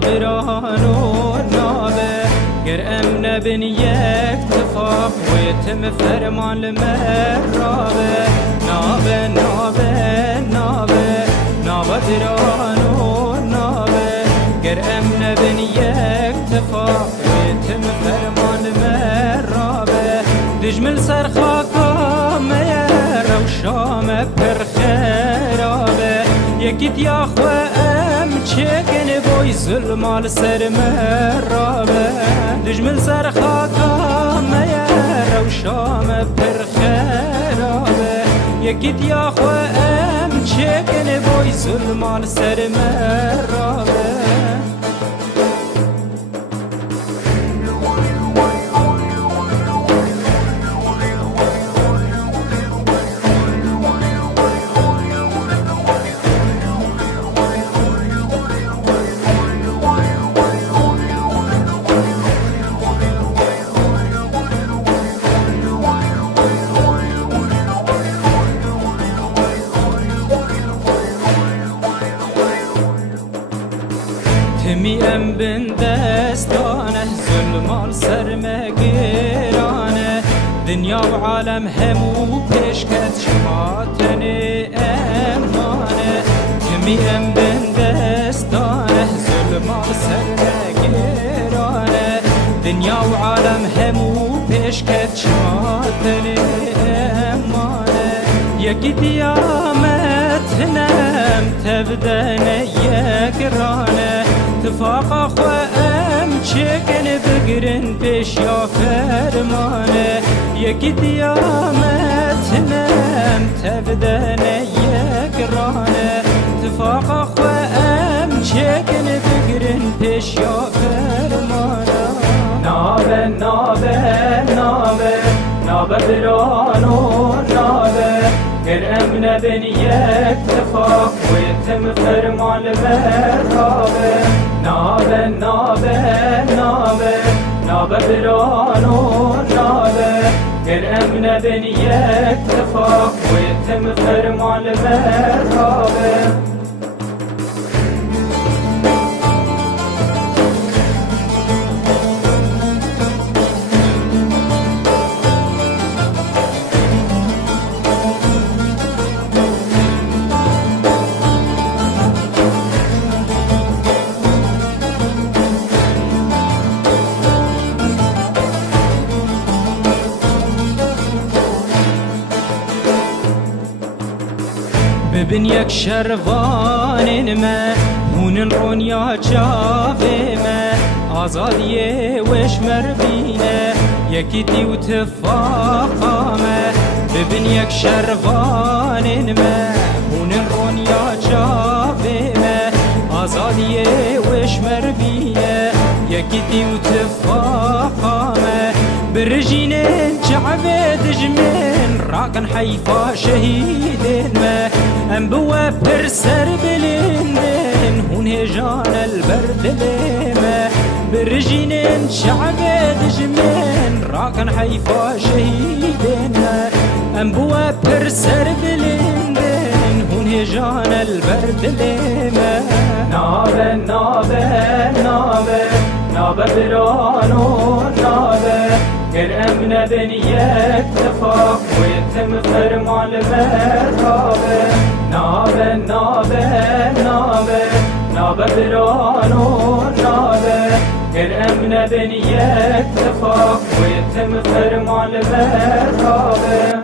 برانو نابه گر ام نبن یک تفاق ويتم فرمان المرابه نابه نابه نابه نابه برانو نابه گر ام نبن یک تفاق ويتم فرمان المرابه دجمل سرخاكا مير وشام پر خرابه يكيد يا خوام چکن بوی ظلمال سر مرابه دجمل سر خاکا میر و شام پر خرابه یکیت یا خوام چکن بوی ظلمال سر مرابه تمی ام بن دستانه ظلمال سر مگرانه دنیا و عالم همو پیشکت شماتن امانه تمی ام بن دستانه ظلمال سر مگرانه دنیا و عالم همو پیشکت شماتن امانه یکی دیامت نم تبدن یکرانه اتفاق خوام چکن بگرن پیش یا فرمانه یکی دیامت نم تبدن یک رانه اتفاق خوام چکن بگرن پیش یا فرمانه نابه نابه نابه نابه برانو نابه گر ام نبن یک تفاق ويتم فرمان مرابه نابه نابه نابه نابه برانو نابه گر ام نبن یک تفاق ويتم فرمان مرابه ببین یک شروان ما هون رونیا جاوه ما آزادیه وش مربینه یکی دیو تفاقا ما ببین یک شروان ما هون رونیا جاوه ما آزادیه وش مربینه یکی دیو تفاقا ما برجینن جعبه دجمن راكن حيفا شهيدين ما ام بوا برسر بلندن هون هجان البرد لما برجينن شعبه دجمن راكن حيفا شهيدين ما ام بوا برسر بلندن هون هجان البرد لما نابه نابه نابه نابه برانو نابه گر ام نبن یک تفاق ويتم فرمان مرابه نابه نابه نابه نابه برانو نابه گر ام نبن یک تفاق ويتم فرمان مرابه